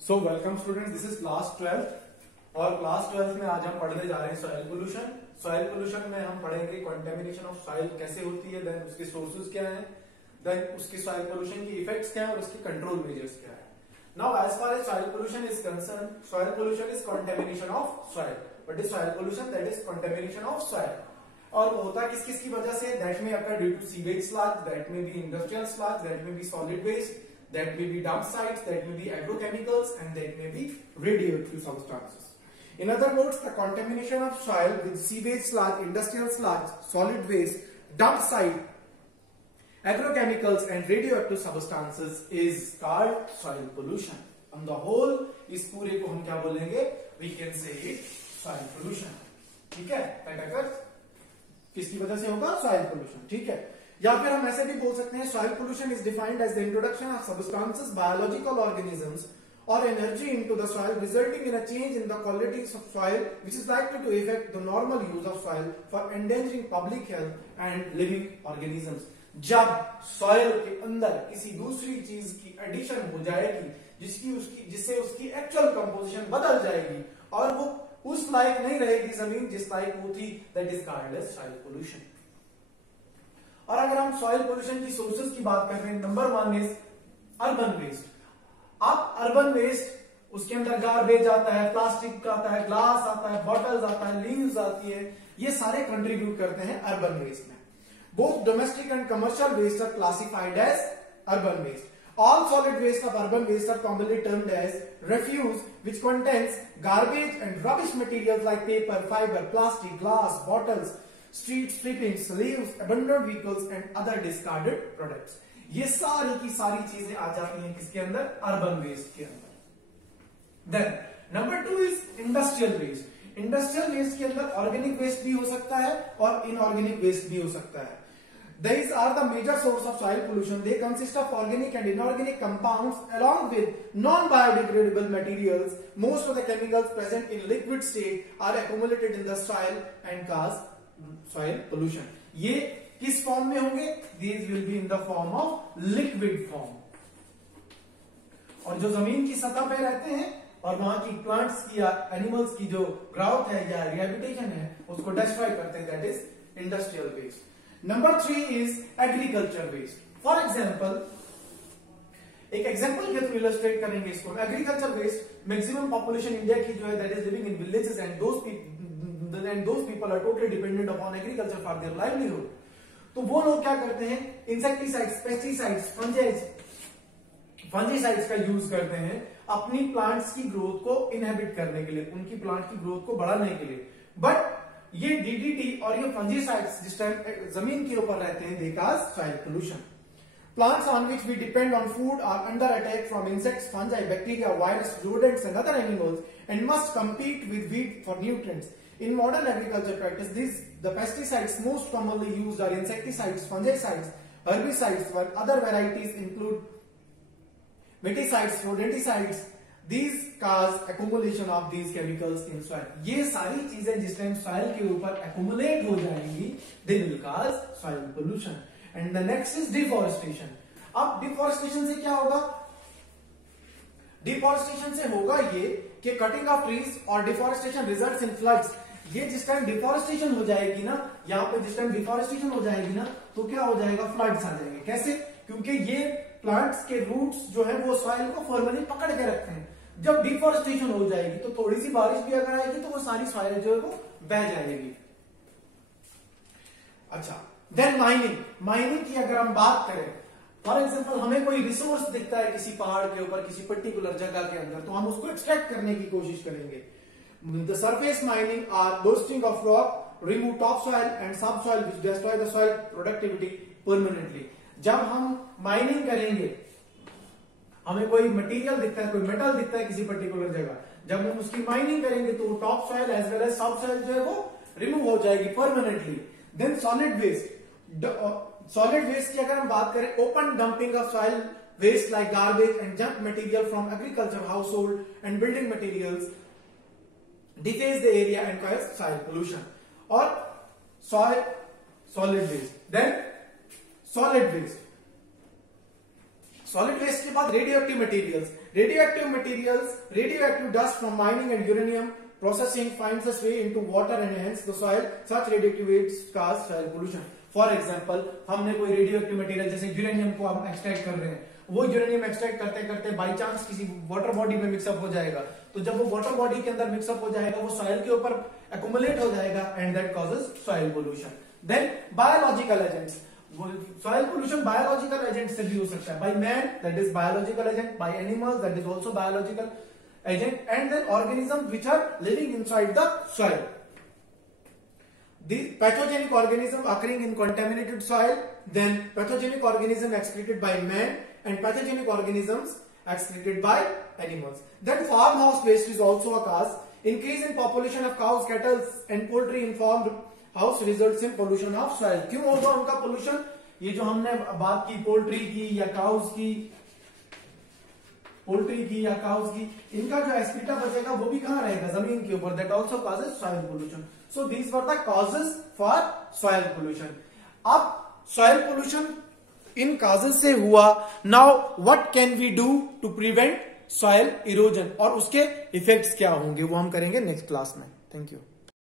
So welcome students, this is class 12 और class 12 में आज हम पढ़ने जा रहे हैं सॉइल पोल्यूशन। सॉइल पोल्यूशन में हम पढ़ेंगे कंटेमिनेशन ऑफ सॉइल कैसे होती है, देन उसके सोर्सेज क्या हैं, देन उसके सॉइल पोल्यूशन की इफेक्ट्स क्या है और उसके कंट्रोल मेजर्स क्या है। Now as far as soil pollution is concern, soil pollution is contamination of soil. What is soil pollution? That is contamination of soil. और वो होता किस किस की वजह से? That may occur due to sewage sludge, that may be industrial sludge, that may be solid waste, that may be dump sites, that may be agrochemicals, and that may be radioactive substances. In other words, the contamination of soil with sewage sludge, industrial sludge, solid waste, dump site, agrochemicals and radioactive substances is called soil pollution. On the whole, इस पूरे को हम क्या बोलेंगे? We can say it soil pollution. ठीक है? अगर किसकी वजह से होगा? soil pollution. ठीक है? या फिर हम ऐसे भी बोल सकते हैं soil pollution is defined as the introduction of substances, biological organisms और energy into the soil resulting in a change in the qualities of soil which is likely to affect the normal use of soil for endangering public health and living organisms. जब soil के अंदर किसी दूसरी चीज की addition हो जाएगी जिससे उसकी एक्चुअल कंपोजिशन बदल जाएगी और वो उस लायक नहीं रहेगी जमीन जिस लायक वो थी, that is called as soil pollution. और अगर हम सॉइल पोल्यूशन की सोर्सेज की बात कर रहे हैं, नंबर 1 इज अर्बन वेस्ट। अब अर्बन वेस्ट उसके अंदर गार्बेज आता है, प्लास्टिक का आता है, ग्लास आता है, बॉटल्स आता है, लीव्स आती है, ये सारे कंट्रीब्यूट करते हैं अर्बन वेस्ट में। Both domestic and commercial waste are classified as urban waste. All solid waste of urban waste are commonly termed as refuse, which contains garbage and rubbish materials like paper, fiber, plastic, glass, bottles, street sweepings, leaves, abandoned vehicles and other discarded products. ये सारी की सारी चीजें आ जाती हैं किसके अंदर? Urban waste के अंदर। Then number 2 is industrial waste. Industrial waste के अंदर ऑर्गेनिक वेस्ट भी हो सकता है और इनऑर्गेनिक वेस्ट भी हो सकता है। These are the major source of soil pollution. They consist of organic and inorganic compounds along with non-biodegradable materials. Most of the chemicals present in liquid state are accumulated in the soil and cause soil pollution. ये किस form में होंगे? These will be in the form of liquid form. और जो जमीन की सतह पे रहते हैं और वहां की प्लांट्स की या एनिमल्स की जो ग्रोथ है या रिहेबिलिटेशन है उसको डिस्ट्रॉय करते हैं, that is industrial waste. Number 3 is agriculture waste. For example, एक एग्जाम्पल के थ्रू इलस्ट्रेट करेंगे इसको। Agriculture waste, maximum population India की जो है that is living in villages and those people are totally dependent upon agriculture for their livelihood. तो वो लोग क्या करते हैं? इंसेक्टिसाइड्स, पेस्टिसाइड्स, फंजीसाइड्स का यूज करते हैं अपनी प्लांट्स की ग्रोथ को इनहेबिट करने के लिए, उनकी प्लांट की ग्रोथ को बढ़ाने के लिए। बट ये डीडीटी और ये फंजीसाइड्स जिस टाइम जमीन के ऊपर रहते हैं they cause soil pollution. Plants on which we depend on food are under attack from insects, fungi, bacteria, virus, rodents and other animals and must compete with wheat for nutrients. In modern agriculture practice, the pesticides most commonly used are insecticides, fungicides, herbicides, while other varieties include miticides, rodenticides. These cause accumulation of these chemicals in soil. ये सारी चीजें जिस time soil के ऊपर accumulate हो जाएंगी, they will cause soil pollution. And the next is deforestation. अब deforestation से क्या होगा? Deforestation से होगा ये कि cutting of trees और deforestation results in floods. ये जिस टाइम डिफॉरेस्टेशन हो जाएगी ना, यहाँ पे जिस टाइम डिफॉरेस्टेशन हो जाएगी ना, तो क्या हो जाएगा? फ्लड्स आ जाएंगे। कैसे? क्योंकि ये प्लांट्स के रूट्स जो है वो सॉइल को फॉर्मली पकड़ के रखते हैं। जब डिफॉरेस्टेशन हो जाएगी तो थोड़ी सी बारिश भी अगर आएगी तो वो सारी सॉइल जो है वो बह जाएगी। अच्छा, देन माइनिंग की अगर हम बात करें, फॉर एग्जांपल हमें कोई रिसोर्स दिखता है किसी पहाड़ के ऊपर, किसी पर्टिकुलर जगह के अंदर, तो हम उसको एक्सट्रैक्ट करने की कोशिश करेंगे। The surface mining or roasting of rock, remove top soil and sub soil which destroy the soil productivity permanently. जब हम माइनिंग करेंगे, हमें कोई मटेरियल दिखता है, कोई मेटल दिखता है किसी पर्टिकुलर जगह, जब हम उसकी माइनिंग करेंगे तो top soil as well as sub soil जो है वो रिमूव हो जाएगी परमानेंटली। देन सॉलिड वेस्ट की अगर हम बात करें, open dumping of soil waste like garbage and junk material from agriculture, household and building materials deface the area and cause soil pollution. और solid waste, then solid waste solid waste के बाद radioactive materials, radioactive dust from mining and uranium processing finds its way into water and hence the soil. Such radioactive waste cause soil pollution. For example, हमने कोई radioactive material जैसे uranium को हम extract कर रहे हैं, वो uranium extract करते करते बाय चांस किसी वाटर बॉडी में मिक्सअप हो जाएगा, तो जब वो वाटर बॉडी के अंदर मिक्सअप हो जाएगा वो सॉइल के ऊपर एक्युमुलेट हो जाएगा and that causes soil pollution. Then biological agents, soil pollution biological agent से भी हो सकता है. By man that is biological agent, by animals that is also biological agent, and then organisms which are living inside the soil. The pathogenic organism occurring in contaminated soil, then pathogenic organism excreted by man and pathogenic organisms excreted by animals. Then farmhouse waste is also a cause. Increase in population of cows, cattle and poultry in farmhouse results in pollution of soil. क्यों होगा उनका pollution? ये जो हमने बात की poultry की या काउस की, पोल्ट्री की या काउस की, इनका जो एक्सक्रीटा बचेगा वो भी कहां रहेगा? जमीन के ऊपर. That also causes soil pollution. So these were the causes for soil pollution. अब सॉइल पोल्यूशन इन कॉजेज से हुआ. Now what can we do to prevent soil erosion, और उसके इफेक्ट्स क्या होंगे वो हम करेंगे नेक्स्ट क्लास में. Thank you.